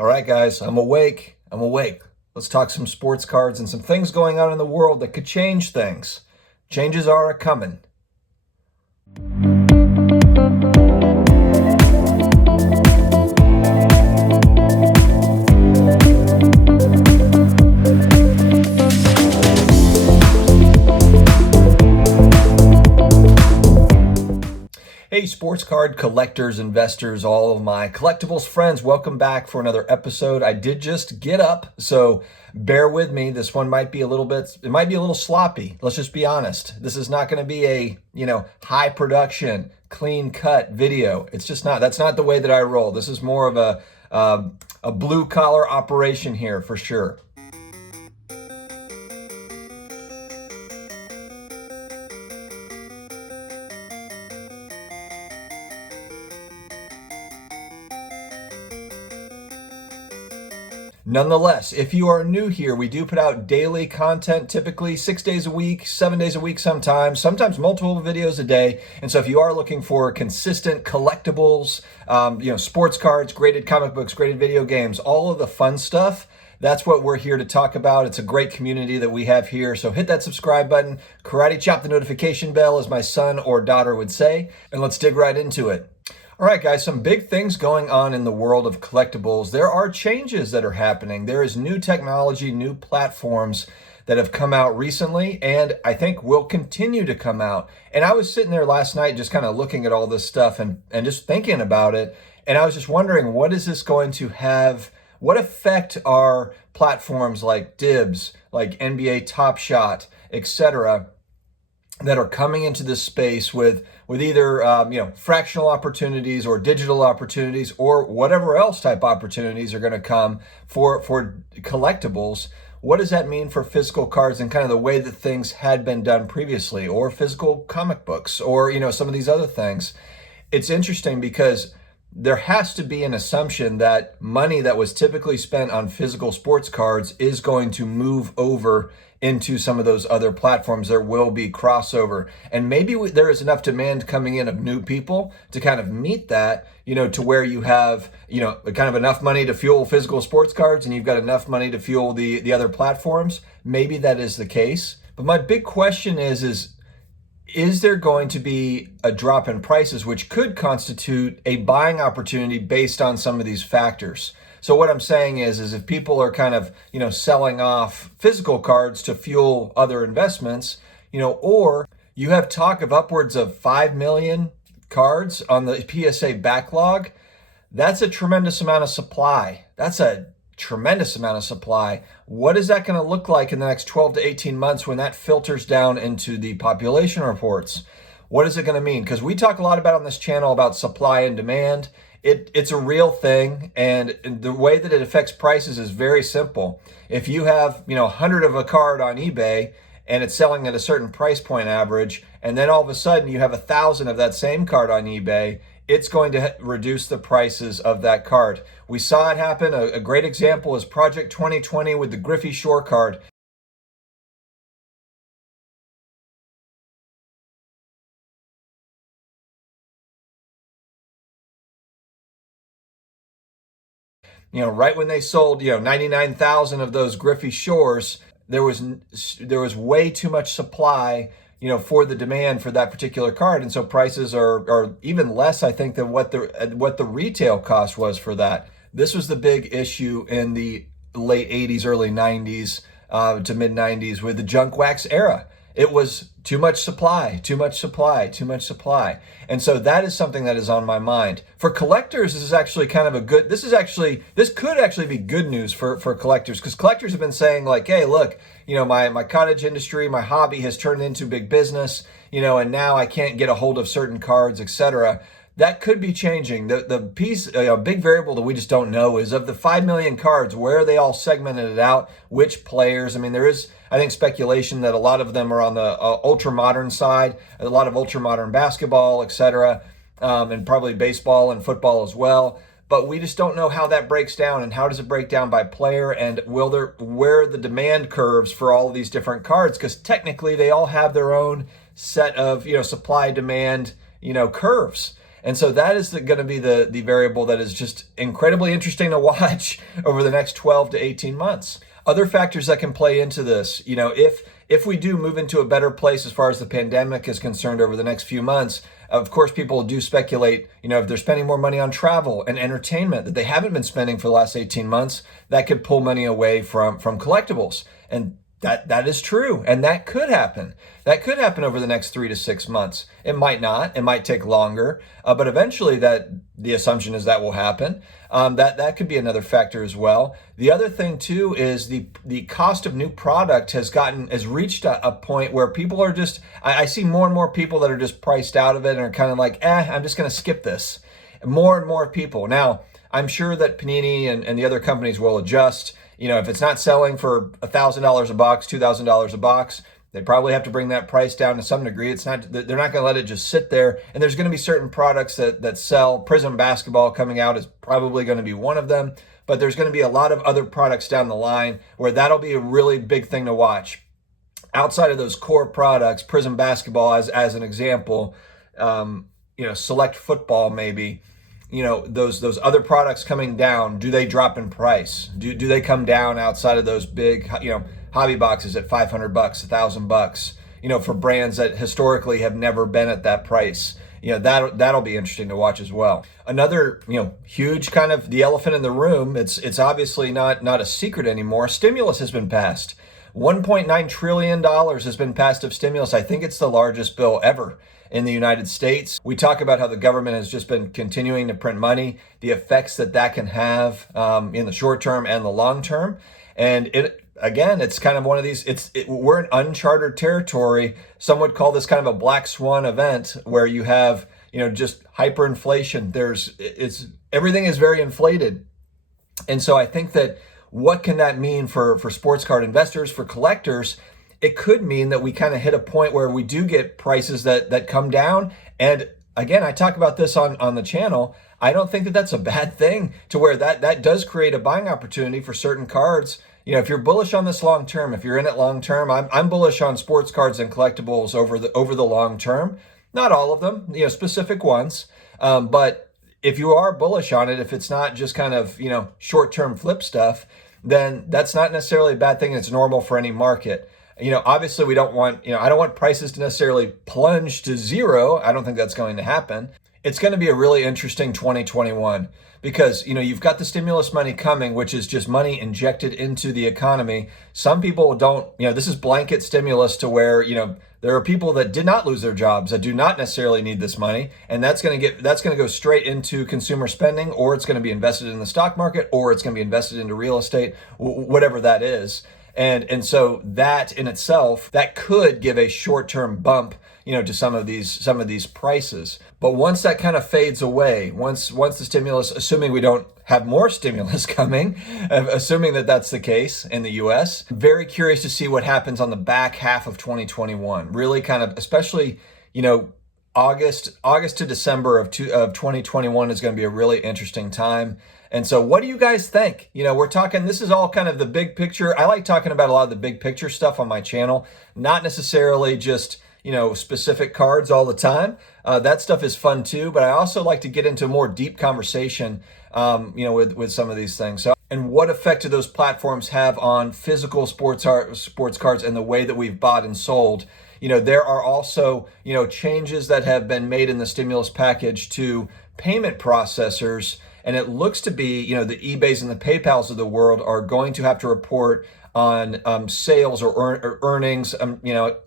All right, guys, I'm awake. I'm awake. Let's talk some sports cards and some things going on in the world that could change things. Changes are a-coming. Hey, sports card collectors, investors, all of my collectibles friends, welcome back for another episode. I did just get up, so bear with me. This one might be a little sloppy. Let's just be honest. This is not going to be a, high production, clean cut video. It's just not. That's not the way that I roll. This is more of a blue collar operation here for sure. Nonetheless, if you are new here, we do put out daily content, typically 6 days a week, 7 days a week sometimes multiple videos a day. And so if you are looking for consistent collectibles, sports cards, graded comic books, graded video games, all of the fun stuff, that's what we're here to talk about. It's a great community that we have here. So hit that subscribe button, karate chop the notification bell, as my son or daughter would say, and let's dig right into it. All right, guys, some big things going on in the world of collectibles. There are changes that are happening. There is new technology, new platforms that have come out recently, and I think will continue to come out. And I was sitting there last night just kind of looking at all this stuff and just thinking about it. And I was just wondering, what is this going to have? What effect are platforms like Dibs, like NBA Top Shot, etc., that are coming into this space with either fractional opportunities or digital opportunities or whatever else type opportunities are going to come for collectibles? What does that mean for physical cards and kind of the way that things had been done previously, or physical comic books, or some of these other things? It's interesting because there has to be an assumption that money that was typically spent on physical sports cards is going to move over into some of those other platforms. There will be crossover, and maybe there is enough demand coming in of new people to kind of meet that, to where you have, kind of enough money to fuel physical sports cards and you've got enough money to fuel the other platforms. Maybe that is the case. But my big question is there going to be a drop in prices, which could constitute a buying opportunity based on some of these factors? So what I'm saying is if people are kind of, selling off physical cards to fuel other investments, or you have talk of upwards of 5 million cards on the PSA backlog, that's a tremendous amount of supply. What is that going to look like in the next 12 to 18 months when that filters down into the population reports? What is it going to mean? Because we talk a lot about on this channel about supply and demand. It's a real thing, and the way that it affects prices is very simple. If you have 100 of a card on eBay and it's selling at a certain price point average, and then all of a sudden you have 1,000 of that same card on eBay, it's going to reduce the prices of that card. We saw it happen. A great example is Project 2020 with the Griffey Shore card. Right when they sold 99,000 of those Griffey Shores, there was way too much supply for the demand for that particular card, and so prices are even less, I think, than what the retail cost was for that. This was the big issue in the late 80s, early 90s to mid 90s with the junk wax era. It was too much supply. And so that is something that is on my mind. For collectors, this is actually kind of this could actually be good news for collectors, because collectors have been saying like, hey, look, my cottage industry, my hobby has turned into big business, and now I can't get a hold of certain cards, etc. That could be changing. The piece, a big variable that we just don't know is, of the 5 million cards, where are they all segmented it out? Which players? I mean, there is, I think, speculation that a lot of them are on the ultra modern side, a lot of ultra modern basketball, etc., and probably baseball and football as well. But we just don't know how that breaks down, and how does it break down by player, and where are the demand curves for all of these different cards? Because technically they all have their own set of supply demand curves. And so that is going to be the variable that is just incredibly interesting to watch over the next 12 to 18 months. Other factors that can play into this, if we do move into a better place as far as the pandemic is concerned over the next few months, of course, people do speculate, if they're spending more money on travel and entertainment that they haven't been spending for the last 18 months, that could pull money away from collectibles. And that is true, and that could happen. That could happen over the next 3 to 6 months. It might not. It might take longer, but eventually, the assumption is that will happen. That could be another factor as well. The other thing too is the cost of new product has reached a point where people are just. I see more and more people that are just priced out of it and are kind of like, I'm just going to skip this. More and more people now. I'm sure that Panini and the other companies will adjust. If it's not selling for $1,000 a box, $2,000 a box, they probably have to bring that price down to some degree. They're not going to let it just sit there. And there's going to be certain products that sell. Prism basketball coming out is probably going to be one of them. But there's going to be a lot of other products down the line where that'll be a really big thing to watch. Outside of those core products, Prism basketball as an example, Select football maybe. Those other products coming down, do they drop in price? Do they come down outside of those big, hobby boxes at $500, $1,000, for brands that historically have never been at that price? That'll be interesting to watch as well. Another, huge kind of the elephant in the room, it's obviously not a secret anymore. Stimulus has been passed. $1.9 trillion has been passed of stimulus. I think it's the largest bill ever in the United States. We talk about how the government has just been continuing to print money, the effects that can have in the short term and the long term. And it's kind of one of these, we're in uncharted territory. Some would call this kind of a black swan event where you have, just hyperinflation. Everything is very inflated. And so I think that what can that mean for sports card investors, for collectors? It could mean that we kind of hit a point where we do get prices that come down. And again, I talk about this on the channel. I don't think that that's a bad thing, to where that does create a buying opportunity for certain cards. If you're bullish on this long term, if you're in it long term, I'm bullish on sports cards and collectibles over the long term. Not all of them, specific ones. But if you are bullish on it, if it's not just kind of, short term flip stuff, then that's not necessarily a bad thing. It's normal for any market. Obviously we don't want, I don't want prices to necessarily plunge to zero. I don't think that's going to happen. It's going to be a really interesting 2021 because, you've got the stimulus money coming, which is just money injected into the economy. Some people don't, this is blanket stimulus to where, there are people that did not lose their jobs that do not necessarily need this money. And that's going to go straight into consumer spending, or it's going to be invested in the stock market, or it's going to be invested into real estate, whatever that is. And so that in itself, that could give a short-term bump, to some of these prices. But once that kind of fades away, once the stimulus, assuming we don't have more stimulus coming, assuming that that's the case in the US, very curious to see what happens on the back half of 2021. Really kind of, especially, August to December of 2021 is going to be a really interesting time. And so what do you guys think? We're talking, this is all kind of the big picture. I like talking about a lot of the big picture stuff on my channel, not necessarily just, specific cards all the time. That stuff is fun too, but I also like to get into more deep conversation, with some of these things. So, and what effect do those platforms have on physical sports cards and the way that we've bought and sold? There are also, changes that have been made in the stimulus package to payment processors. And it looks to be, the eBays and the PayPals of the world are going to have to report on sales or earnings.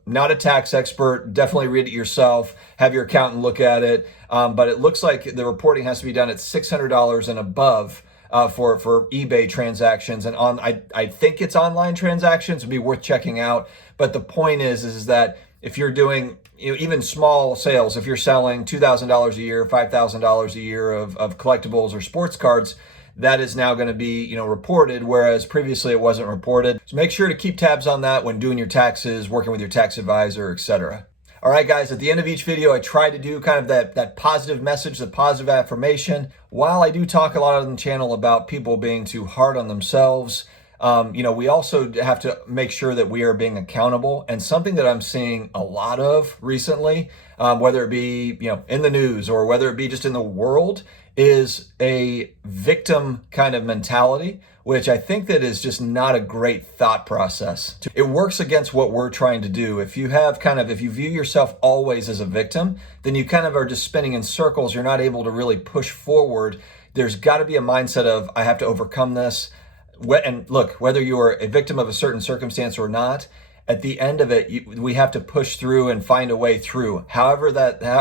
Not a tax expert. Definitely read it yourself. Have your accountant look at it. But it looks like the reporting has to be done at $600 and above for eBay transactions. And I think it's online transactions. It'd be worth checking out. But the point is that if you're doing even small sales, if you're selling $2,000 a year, $5,000 a year of collectibles or sports cards, that is now going to be reported, whereas previously it wasn't reported. So make sure to keep tabs on that when doing your taxes, working with your tax advisor, etc. All right, guys, at the end of each video, I try to do kind of that positive message, the positive affirmation. While I do talk a lot on the channel about people being too hard on themselves, We also have to make sure that we are being accountable. And something that I'm seeing a lot of recently, whether it be, in the news or whether it be just in the world, is a victim kind of mentality, which I think that is just not a great thought process. It works against what we're trying to do. If you view yourself always as a victim, then you kind of are just spinning in circles. You're not able to really push forward. There's got to be a mindset of, I have to overcome this. And look, whether you are a victim of a certain circumstance or not, at the end of it, we have to push through and find a way through. However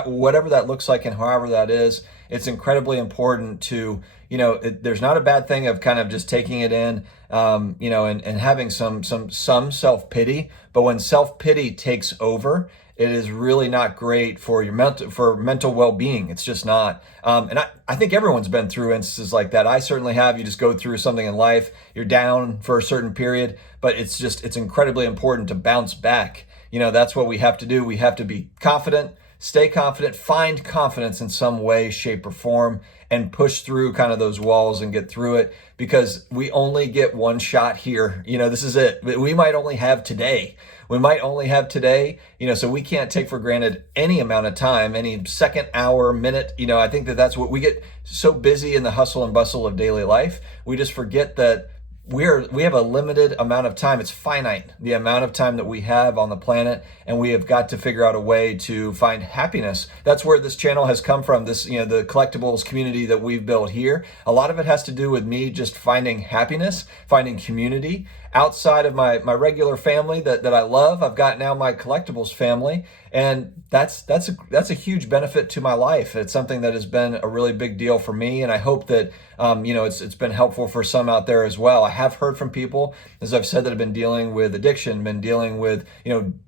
whatever that looks like and however that is, it's incredibly important to, there's not a bad thing of kind of just taking it in, and having some self-pity. But when self-pity takes over, it is really not great for your mental well-being. It's just not. And I think everyone's been through instances like that. I certainly have. You just go through something in life, you're down for a certain period, but it's incredibly important to bounce back. That's what we have to do. We have to be confident, stay confident, find confidence in some way, shape, or form, and push through kind of those walls and get through it, because we only get one shot here. This is it. We might only have today. So we can't take for granted any amount of time, any second, hour, minute. I think that's what we get so busy in the hustle and bustle of daily life. We just forget that we have a limited amount of time. It's finite, the amount of time that we have on the planet, and we have got to figure out a way to find happiness. That's where this channel has come from. This, the collectibles community that we've built here. A lot of it has to do with me just finding happiness, finding community outside of my regular family that I love. I've got now my collectibles family, and that's a huge benefit to my life. It's something that has been a really big deal for me, and I hope that it's been helpful for some out there as well. I have heard from people, as I've said, that have been dealing with addiction, been dealing with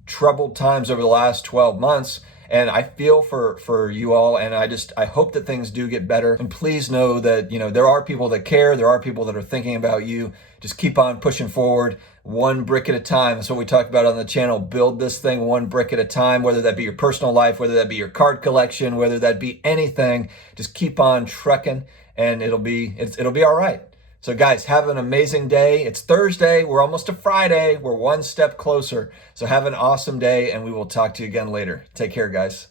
troubled times over the last 12 months. And I feel for you all, and I hope that things do get better. And please know that, there are people that care. There are people that are thinking about you. Just keep on pushing forward, one brick at a time. That's what we talk about on the channel. Build this thing one brick at a time, whether that be your personal life, whether that be your card collection, whether that be anything. Just keep on trucking, and it'll be all right. So guys, have an amazing day. It's Thursday. We're almost to Friday. We're one step closer. So have an awesome day, and we will talk to you again later. Take care, guys.